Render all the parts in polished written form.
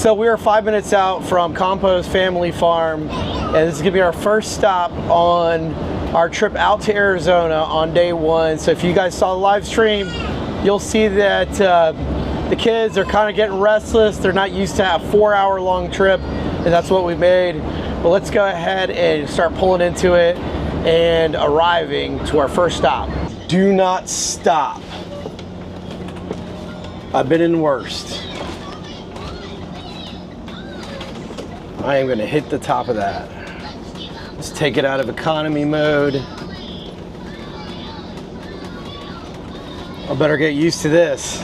So we are 5 minutes out from Campos Family Farm, and this is gonna be our first stop on our trip out to Arizona on day one. So if you guys saw the live stream, you'll see that the kids are kind of getting restless. They're not used to a 4-hour long trip, and that's what we made. But let's go ahead and start pulling into it and arriving to our first stop. Do not stop. I've been in worst. I am gonna hit the top of that. Let's take it out of economy mode. I better get used to this.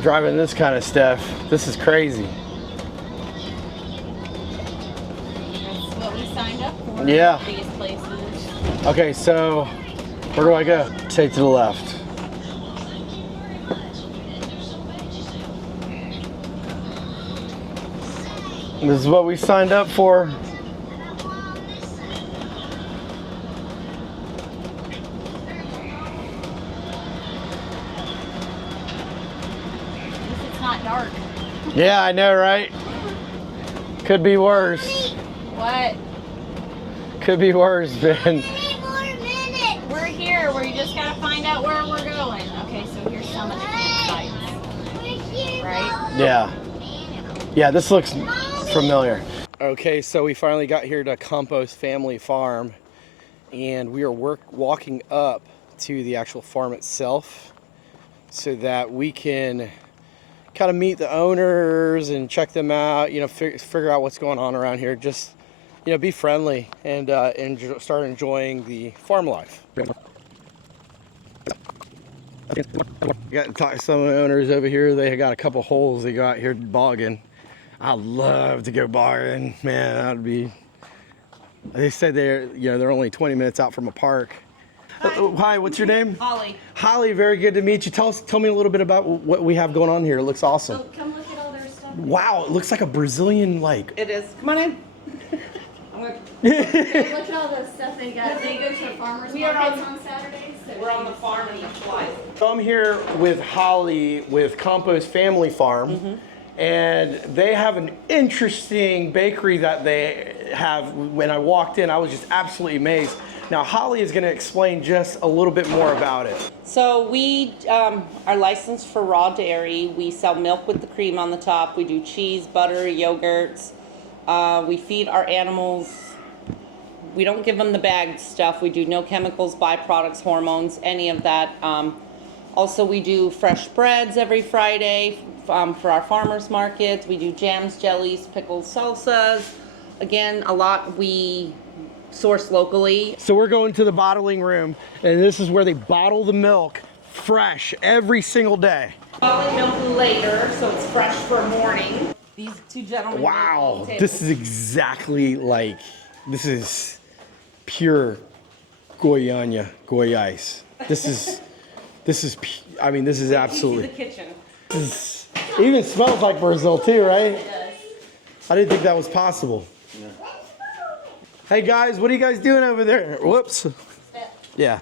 Driving this kind of stuff. This is crazy. That's what we signed up for. Yeah. These places. Okay, so where do I go? Take to the left. This is what we signed up for. It's not dark. Yeah, I know, right? Could be worse. What? Could be worse, Ben. We're here. We just gotta find out where we're going. Okay, so here's some of the campsites. Right? Yeah. Yeah, this looks familiar. Okay, so we finally got here to Campos Family Farm, and we are walking up to the actual farm itself so that we can kind of meet the owners and check them out, you know, figure out what's going on around here. Just, you know, be friendly and start enjoying the farm life. Got to talk to some of the owners over here. They got a couple holes they got here bogging. I'd love to go bogging, man. That'd be. They said they're only 20 minutes out from a park. Hi, what's your name? Holly. Holly, very good to meet you. Tell me a little bit about what we have going on here. It looks awesome. So come look at all their stuff. Wow, it looks like a Brazilian like. It is. Come on in. Look at all the stuff they got. They go to farmers markets on Saturdays. So We're on the farm in the fly. So I'm here with Holly with Campos Family Farm, and they have an interesting bakery that they have. When I walked in, I was just absolutely amazed. Now Holly is going to explain just a little bit more about it. So we are licensed for raw dairy. We sell milk with the cream on the top. We do cheese, butter, yogurts. We feed our animals. We don't give them the bagged stuff. We do no chemicals, byproducts, hormones, any of that. Also, we do fresh breads every Friday for our farmers markets. We do jams, jellies, pickles, salsas. Again, a lot we source locally. So we're going to the bottling room, and this is where they bottle the milk fresh every single day. Bottling milk later, so it's fresh for morning. These two gentlemen. Wow, this is exactly like, this is pure Goiânia, Goiás. This is, I mean, this is absolutely. The kitchen. This is, it even smells like Brazil too, right? it does. I didn't think that was possible. Yeah. Hey guys, what are you guys doing over there? Whoops. Yeah.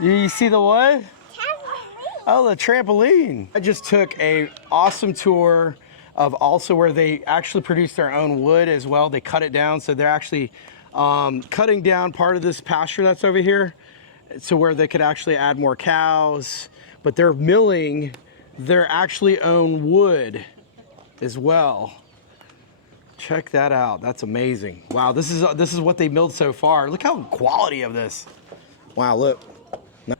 You see the what? Oh, the trampoline. I just took a awesome tour of also where they actually produce their own wood as well. They cut it down, so they're actually cutting down part of this pasture that's over here so where they could actually add more cows, but they're milling their actually own wood as well. Check that out. That's amazing. Wow, this is what they milled so far. Look how quality of this. Wow, look.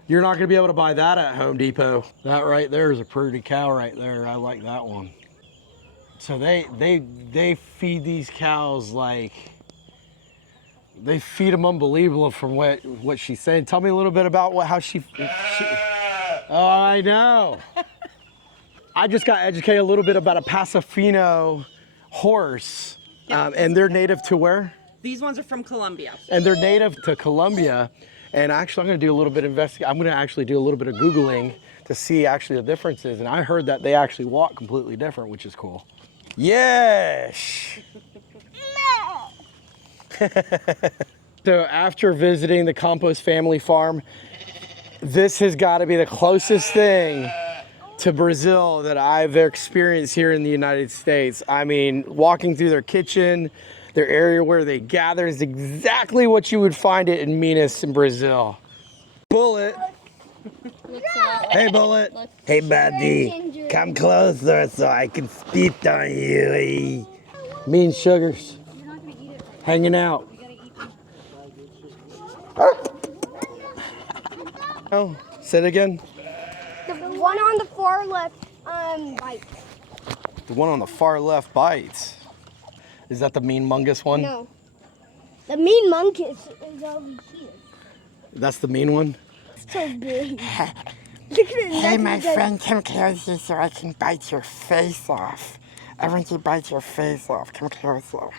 You're not gonna be able to buy that at Home Depot. That right there is a pretty cow right there. I like that one. So they feed these cows like, they feed them unbelievable from what she's saying. Tell me a little bit about how she oh, I know. I just got educated a little bit about a Pasofino horse, and they're native to where? These ones are from Colombia. And they're native to Colombia. And actually, I'm going to do a little bit of I'm going to actually do a little bit of Googling to see actually the differences. And I heard that they actually walk completely different, which is cool. Yes. So after visiting the Campos Family Farm, this has got to be the closest thing to Brazil that I've experienced here in the United States. I mean, walking through their kitchen, their area where they gather is exactly what you would find it in Minas in Brazil. Bullet. Hey, Bullet. Hey, buddy, come closer so I can spit on you. Mean Sugars. Hanging out. Oh, say it again. The one on the far left bites. The one on the far left bites. Is that the mean mungus one? No. The mean monkeys is over here. That's the mean one? It's so big. Hey, my friend, come closer so I can bite your face off. I want to bite your face off. Come closer.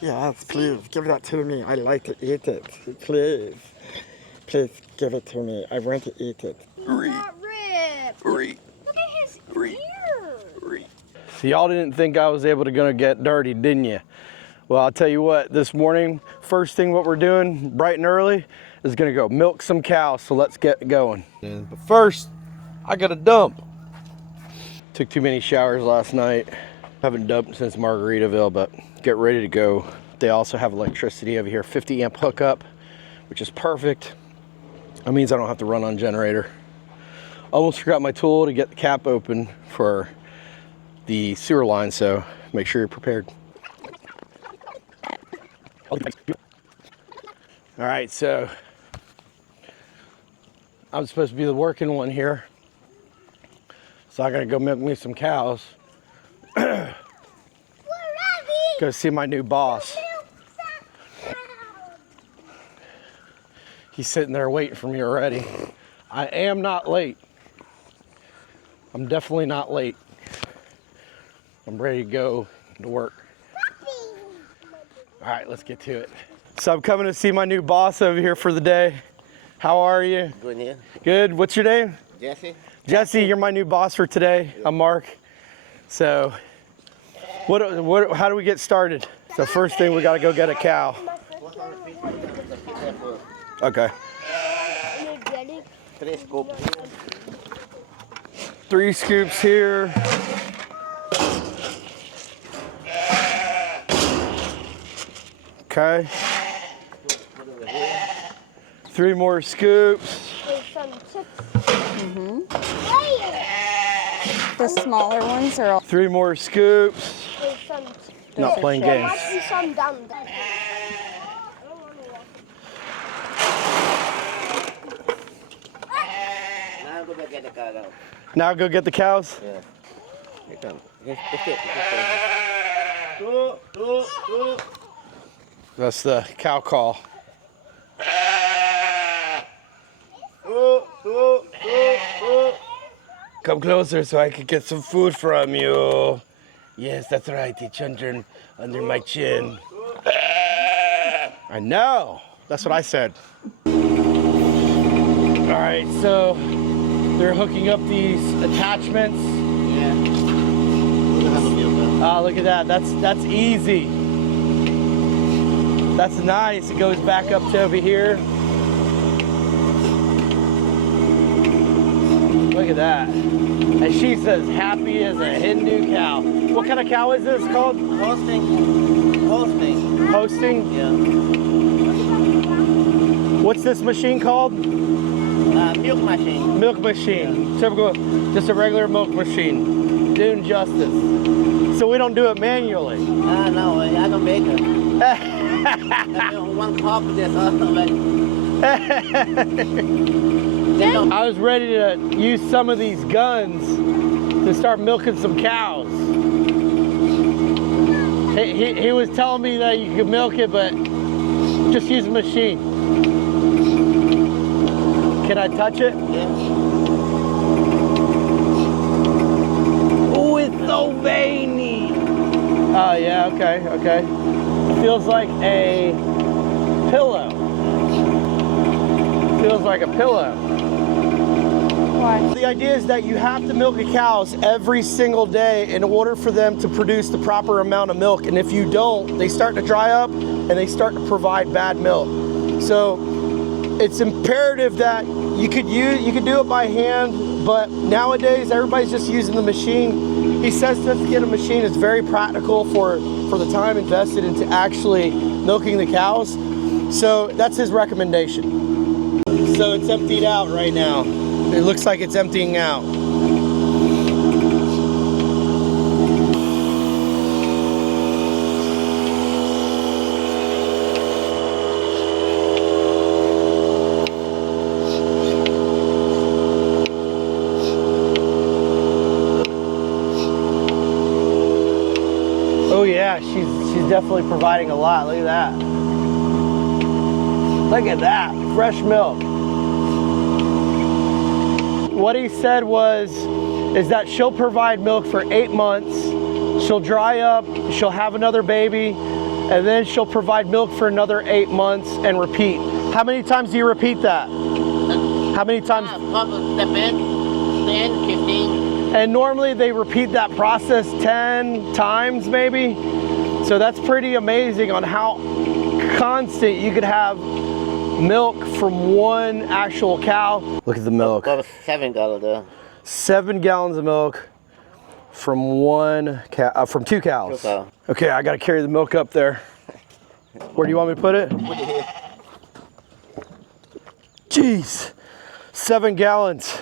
Yes, please, give that to me. I like to eat it. Please. Please give it to me. I want to eat it. Not ripped. Look at his ear. So y'all didn't think I was gonna get dirty, didn't you? Well, I'll tell you what, this morning, first thing what we're doing, bright and early, is gonna go milk some cows, so let's get going. But first, I gotta dump. Took too many showers last night. Haven't dumped since Margaritaville, but get ready to go. They also have electricity over here, 50 amp hookup, which is perfect. That means I don't have to run on generator. Almost forgot my tool to get the cap open for the sewer line, so make sure you're prepared. All right, so I'm supposed to be the working one here. So I gotta go milk me some cows. Go see my new boss. He's sitting there waiting for me already. I am not late. I'm definitely not late. I'm ready to go to work. All right, let's get to it. So I'm coming to see my new boss over here for the day. How are you? Good, yeah. Good. What's your name? Jesse? Jesse, you're my new boss for today. I'm Mark. So, how do we get started? So first thing, we gotta go get a cow. Okay. 3 scoops. 3 scoops here. Okay. 3 more scoops. The smaller ones are all 3 more scoops. Not playing games. Must be some down there. Now go get the car out. Now go get the cows? Yeah. Here come. Just That's the cow call. Come closer so I can get some food from you. Yes, that's right. It's under my chin. I know. That's what I said. All right, so they're hooking up these attachments. Yeah. Oh, look at that. That's easy. That's nice. It goes back up to over here. Look at that. And she's as happy as a Hindu cow. What kind of cow is this called? Hosting. Hosting? Yeah. What's this machine called? Milk machine. Milk machine. Typical, just a regular milk machine. Doing justice. So we don't do it manually. No, I don't make it. 1 cup, that's all. I was ready to use some of these guns to start milking some cows. He was telling me that you could milk it, but just use a machine. Can I touch it? Yeah. Oh, it's so veiny. Oh, yeah, okay. It feels like a pillow. Feels like a pillow. Why? The idea is that you have to milk the cows every single day in order for them to produce the proper amount of milk. And if you don't, they start to dry up and they start to provide bad milk. So it's imperative that you could do it by hand But nowadays, everybody's just using the machine. He says just to get a machine is very practical for the time invested into actually milking the cows. So that's his recommendation. So it's emptied out right now. It looks like it's emptying out. Oh yeah, she's definitely providing a lot. Look at that. Look at that, fresh milk. What he said is that she'll provide milk for 8 months. She'll dry up, she'll have another baby, and then she'll provide milk for another 8 months and repeat. How many times do you repeat that? How many times? Probably depends. 10, 15. And normally they repeat that process 10 times maybe. So that's pretty amazing on how constant you could have milk from one actual cow. Look at the milk. About 7 gallons there. 7 gallons of milk from one cow, from 2 cows. 2 cows. Okay, I gotta carry the milk up there. Where do you want me to put it? Put it here. Jeez, 7 gallons.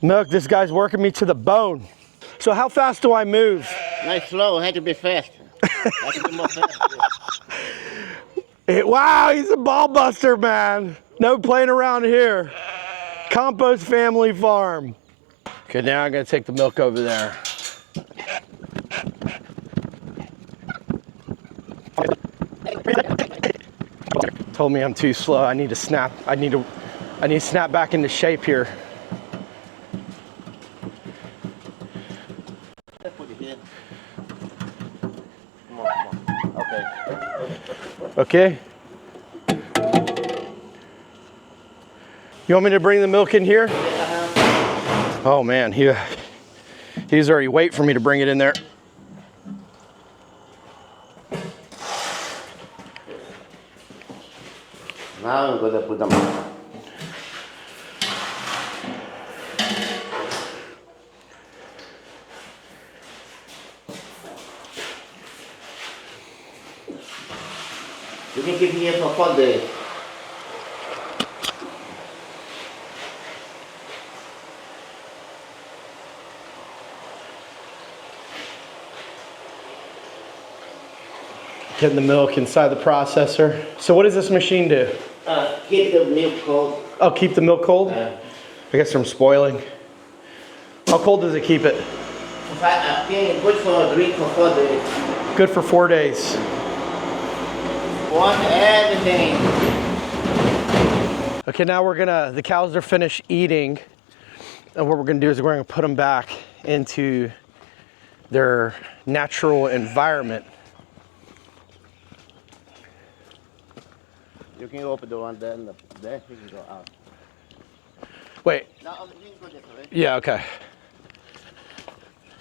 Milk, this guy's working me to the bone. So how fast do I move? Nice slow, had to be fast. Had to be more fast. Wow, he's a ball buster, man. No playing around here. Campos family farm. Okay, now I'm gonna take the milk over there. Told me I'm too slow. I need to snap. I need to snap back into shape here. Put it here. Come on. Okay. Okay. You want me to bring the milk in here? Oh man, he's already waiting for me to bring it in there. Now I'm gonna put them. You can keep here for 4 days. Getting the milk inside the processor. So what does this machine do? Keep the milk cold. Oh, keep the milk cold? I guess from spoiling. How cold does it keep it? Good for drink for 4 days. Good for 4 days. Want everything. Okay, now the cows are finished eating. And what we're gonna do is we're gonna put them back into their natural environment. You can open the one there and there you can go out. Wait, No, you can go this way. yeah, okay.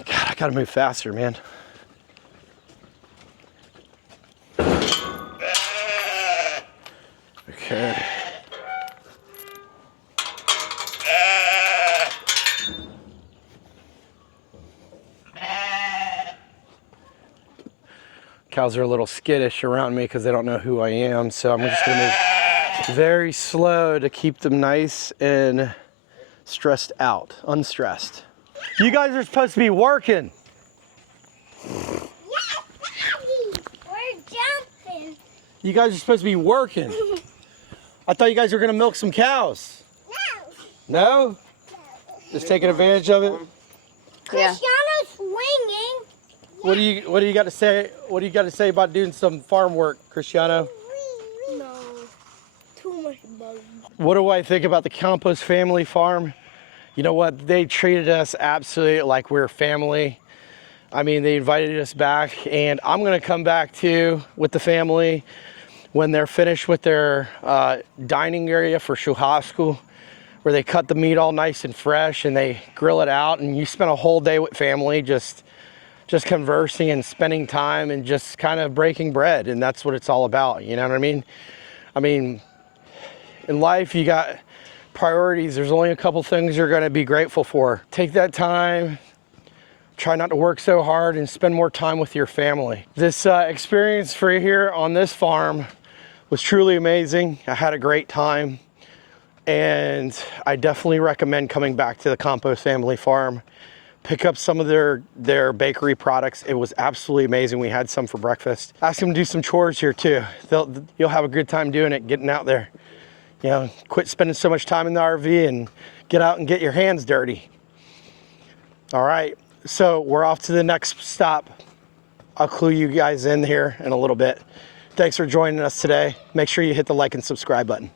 God, I gotta move faster, man. Okay. Cows are a little skittish around me because they don't know who I am, so I'm just gonna move very slow to keep them nice and stressed out, unstressed. You guys are supposed to be working. Yes, Daddy! We're jumping. You guys are supposed to be working. I thought you guys were gonna milk some cows. No. No? Just taking advantage of it? Yeah. Cristiano's swinging. What do you got to say? What do you got to say about doing some farm work, Cristiano? No. Too much bugs. What do I think about the Campos family farm? You know what? They treated us absolutely like we're family. I mean, they invited us back, and I'm gonna come back too with the family when they're finished with their dining area for churrasco, where they cut the meat all nice and fresh and they grill it out, and you spend a whole day with family just conversing and spending time and just kind of breaking bread, and that's what it's all about. You know what I mean? I mean, in life you got priorities, there's only a couple things you're going to be grateful for. Take that time. Try not to work so hard and spend more time with your family. This experience for here on this farm was truly amazing. I had a great time, and I definitely recommend coming back to the Campos family farm. Pick up some of their bakery products. It was absolutely amazing. We had some for breakfast. Ask them to do some chores here too. You'll have a good time doing it, getting out there. You know, quit spending so much time in the RV and get out and get your hands dirty. All right. So we're off to the next stop. I'll clue you guys in here in a little bit. Thanks for joining us today. Make sure you hit the like and subscribe button.